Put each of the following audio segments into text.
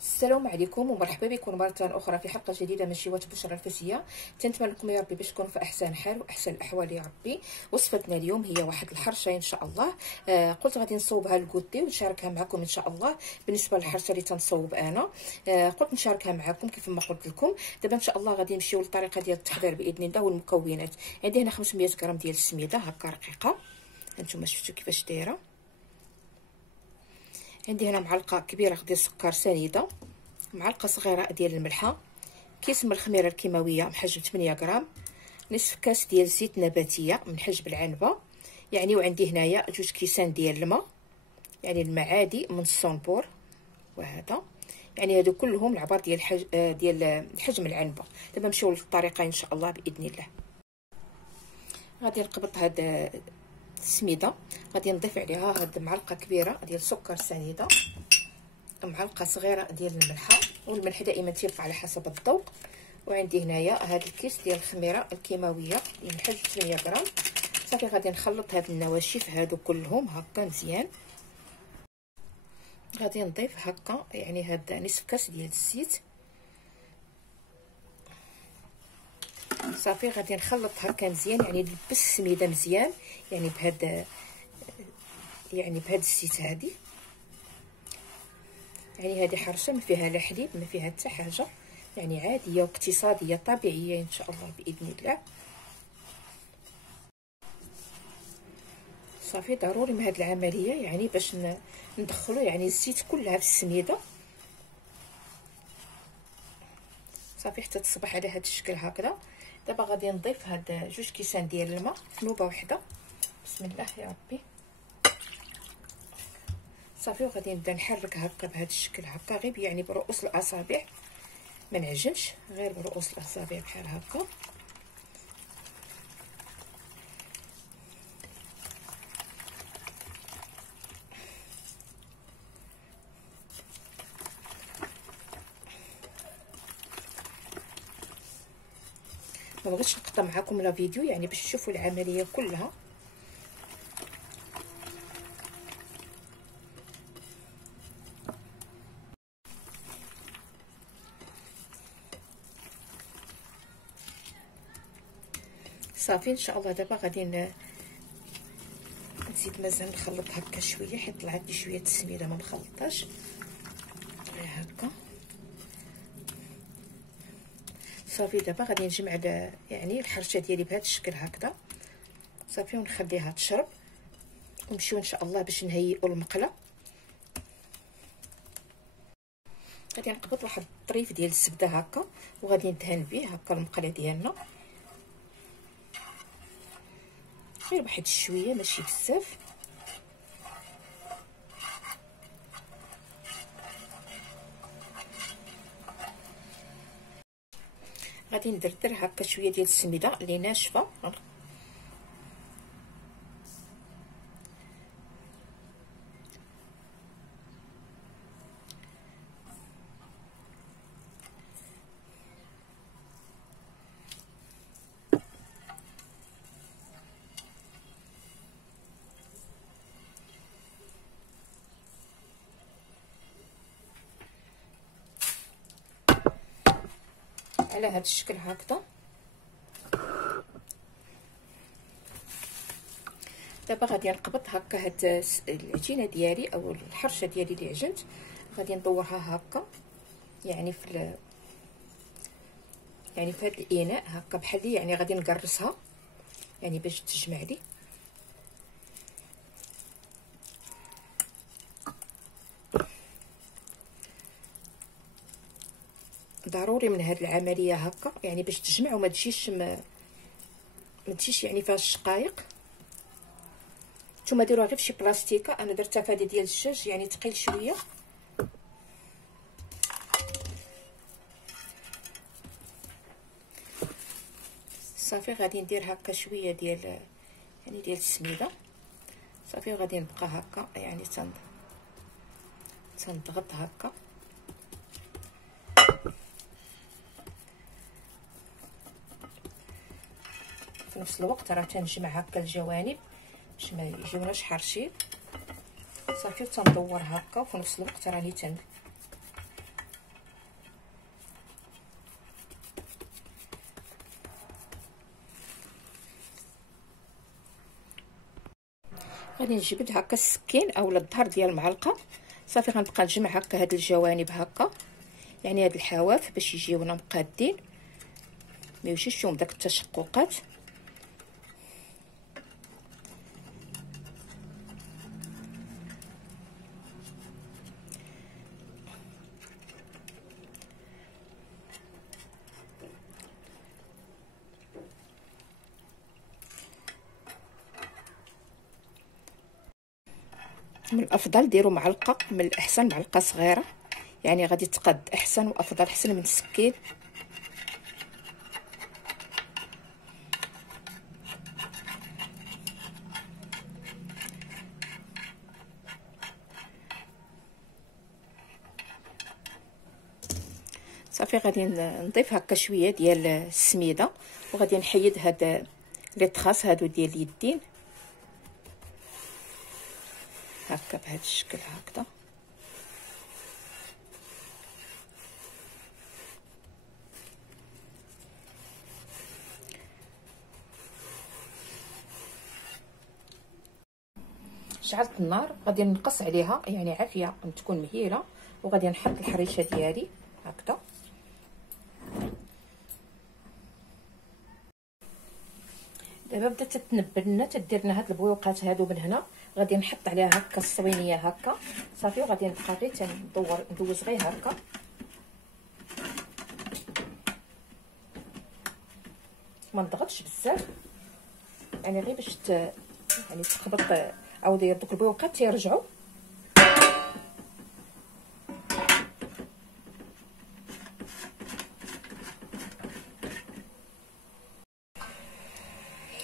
السلام عليكم ومرحبا بكم مرة أخرى في حلقة جديدة من شيوات بشرى الفسية. تنتمنى لكم يا ربي باش تكونوا في أحسن حال وأحسن الأحوال يا ربي. وصفتنا اليوم هي واحد الحرشة إن شاء الله. قلت غادي نصوبها لكودي ونشاركها معكم إن شاء الله. بالنسبة للحرشة اللي تنصوب أنا قلت نشاركها معكم كيف ما قلت لكم. دابا إن شاء الله غادي نمشيو للطريقة ديال التحضير بإذن الله والمكونات. عندي هنا 500 غرام ديال السميدة هكا رقيقة، هانتوما شفتوا كيفاش دايرة. عندي هنا معلقة كبيرة ديال السكر سنيدة، معلقه صغيره ديال الملحه، كيس من الخميره الكيماويه محجم 8 غرام، نصف كاس ديال الزيت نباتيه من حجب العنبه يعني، وعندي هنايا 2 كيسان ديال الماء يعني الماء عادي من الصنبور، وهذا يعني هادو كلهم العبار ديال حجم العنبه. دابا نمشيو للطريقه ان شاء الله باذن الله. غادي نقبط هاد السميده، غادي نضيف عليها هاد معلقه كبيره ديال السكر سنيده، معلقه صغيره ديال الملحه، والملح دائما تيبقى على حسب الذوق. وعندي هنايا هذا الكيس ديال الخميره الكيماويه اللي من حجم 8 غرام. صافي غادي نخلط هاد النواشف هادو كلهم هكا مزيان. غادي نضيف هكا يعني هاد نصف كاس ديال الزيت. صافي غادي نخلط هكا مزيان يعني نلبس السميده مزيان يعني بهاد الزيت هادي. يعني هذه حرشه ما فيها لا حليب ما فيها حتى حاجه، يعني عاديه واقتصاديه طبيعيه ان شاء الله باذن الله. صافي ضروري من هذه العمليه يعني باش ندخلوا يعني الزيت كلها في السميده. صافي حتى تصبح على هذا الشكل هكذا. دابا غادي نضيف هاد 2 كيسان ديال الماء في نوبه واحده. بسم الله يا ربي. صافي وغادي نبدا نحرك هكا بهذا الشكل هكا، غير يعني برؤوس الاصابع، ما نعجنش، غير برؤوس الاصابع بحال هكا. ما بغيتش نقطع معكم لا فيديو يعني باش تشوفوا العمليه كلها. صافي ان شاء الله. دابا غادي نزيد مازال نخلط هكا شويه حيت طلعت لي شويه السميده ما مخلطاش، غير هكا. صافي دابا غادي نجمع يعني الحرشه ديالي بهذا الشكل هكذا. صافي ونخليها تشرب ونمشيو ان شاء الله باش نهيئوا المقله. غادي نقبط واحد الطريف ديال الزبده هكا وغادي ندهن به هكا المقله ديالنا، غير واحد شويه ماشي بزاف. غادي ندردر هكا شويه ديال السميده اللي ناشفه، على هذا الشكل هكذا. دابا غادي نقبط هكا هاد العجينه ديالي او الحرشه ديالي اللي عجنت، غادي ندورها هكا يعني في هاد الاناء هكا بحال يعني غادي نقرصها يعني باش تجمع لي. ضروري من هاد العمليه هكا يعني باش تجمع وما تجيش يعني فيها الشقايق. نتوما ديروها غير فشي بلاستيكه، انا درتها فهادي ديال الدجاج يعني ثقيل شويه. صافي غادي ندير هكا شويه ديال السميده. صافي وغادي نبقى هكا يعني تنضغط هكا. في نفس الوقت راه تنجمع هكا الجوانب باش ما يجيوناش حارشين. صافي تندور هكا وفي نفس الوقت راني غادي نجبد هكا السكين اولا الظهر ديال المعلقه. صافي غنبقى نجمع هكا هاد الجوانب هكا، يعني هاد الحواف باش يجيونا مقادين ما يمشيش فيهم داك التشققات. من الافضل ديروا معلقه، من الاحسن معلقه صغيره، يعني غادي تقاد احسن وافضل، احسن من السكين. صافي غادي نضيف هكا شويه ديال السميده، وغادي نحيد هاد لي طخاس هادو ديال اليدين هكا بهذا الشكل هكذا. شعلت النار، غادي نقص عليها يعني عافيه تكون مهيله، وغادي نحط الحريشه ديالي هكذا. دابا بدات تتنبل لنا، تدير لنا هاد البويقات هادو من هنا، غادي نحط عليها هكا الصوينيه هكا صافي، وغادي نبقى غير ندوز غير هكا. ما نضغطش بزاف، يعني غير باش يعني تخبط او داير دوك البويقات تيرجعوا.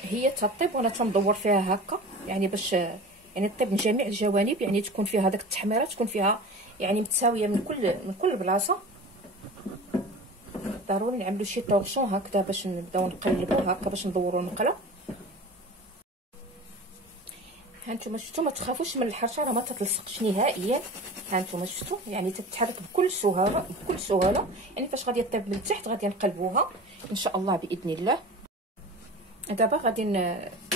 هي تطيب وانا تندور فيها هكا، يعني باش يعني طيب من جميع الجوانب، يعني تكون فيها داك التحميره، تكون فيها يعني متساويه من كل بلاصه. ضروري نعملوا شي طورشون هكذا باش نبداو نقلبوا هكا باش ندوروا المقله. هانتوما شفتوا، ما تخافوش من الحرشه، راه ما تتلصقش نهائيا. هانتوما شفتوا يعني تتحرك بكل سهوله يعني فاش غادي طيب من التحت غادي نقلبوها ان شاء الله باذن الله. دابا غادي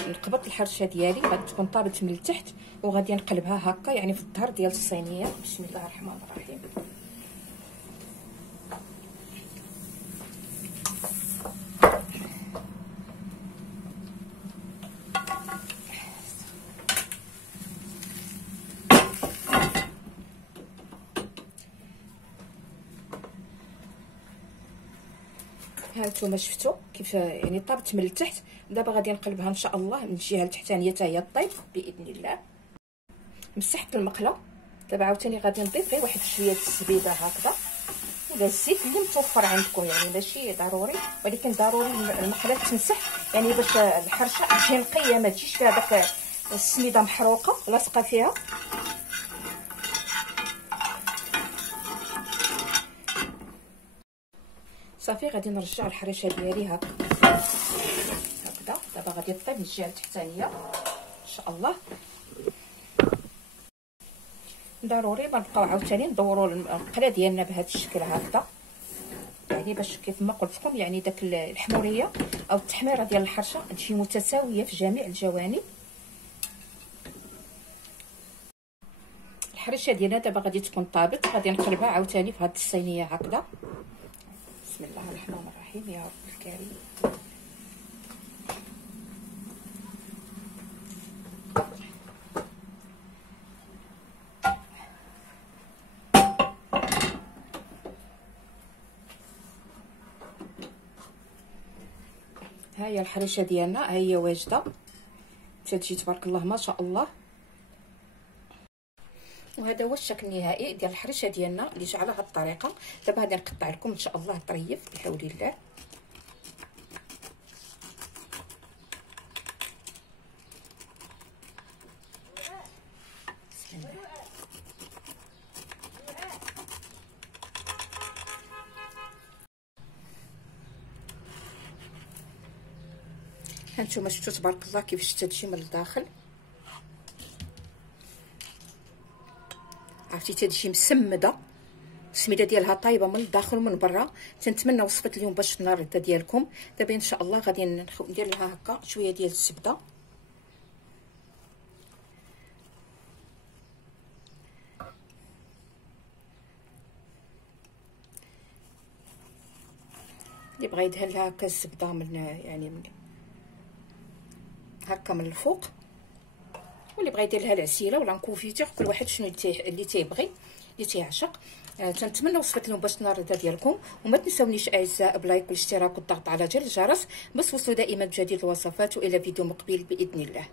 نقبط الحرشه ديالي، غادي تكون طابت من التحت، وغادي نقلبها هكا يعني في الظهر ديال الصينيه. بسم الله الرحمن الرحيم. هانتوما شفتوا كيف يعني طابت من التحت. دابا غادي نقلبها ان شاء الله من الجهه التحتانيه حتى هي طيب باذن الله. مسحت المقله، دابا عاوتاني غادي نضيف غير واحد شويه الزبيده هكذا، ولا الزيت اللي متوفر عندكم، يعني ماشي ضروري، ولكن ضروري المقله تمسح يعني باش الحرشه تجي نقيه، ما تجيش فيها داك السميده محروقه لاصقه فيها. صافي غادي نرجع الحريشه ديالي هكا هكذا. دابا غادي طيب من الجهه التحتانيه ان شاء الله. ضروري ما نبقاو عاوتاني ندوروا المقله ديالنا بهذا الشكل هكذا، يعني باش كيف ما قلت لكم يعني داك الحموريه او التحميره ديال الحرشه تجي متساويه في جميع الجوانب. الحريشه ديالنا دابا غادي تكون طابت، غادي نقلبها عاوتاني في هذه الصينيه هكذا. بسم الله الرحمن الرحيم يا رب الكريم. ها هي الحريشه ديالنا، ها هي واجده، تتجي تبارك الله ما شاء الله. وهذا هو الشكل النهائي ديال الحريشه ديالنا اللي جا على هذه الطريقه. دابا غادي نقطع لكم ان شاء الله طريف بحول الله. بسم الله. هانتوما شفتوا تبارك الله كيفاش تتجي من الداخل، عرفتي تتجي مسمده، السميده ديالها طايبه من الداخل ومن برا. تنتمنى وصفه اليوم باش تنال الرضا ديالكم. دابا ان شاء الله غادي ندير لها هكا شويه ديال الزبده، اللي بغى يدهن لها هكا الزبده من يعني من هكا من الفوق، واللي بغى يدير لها العسيله ولا كونفيتور، كل واحد شنو اللي تيبغي اللي تيعشق. تنتمنى وصفت لكم باش تنال ديالكم، وما تنساونيش اعزاء بلايك والاشتراك والضغط على زر الجرس باش توصلوا دائما بجديد الوصفات، والى فيديو مقبل باذن الله.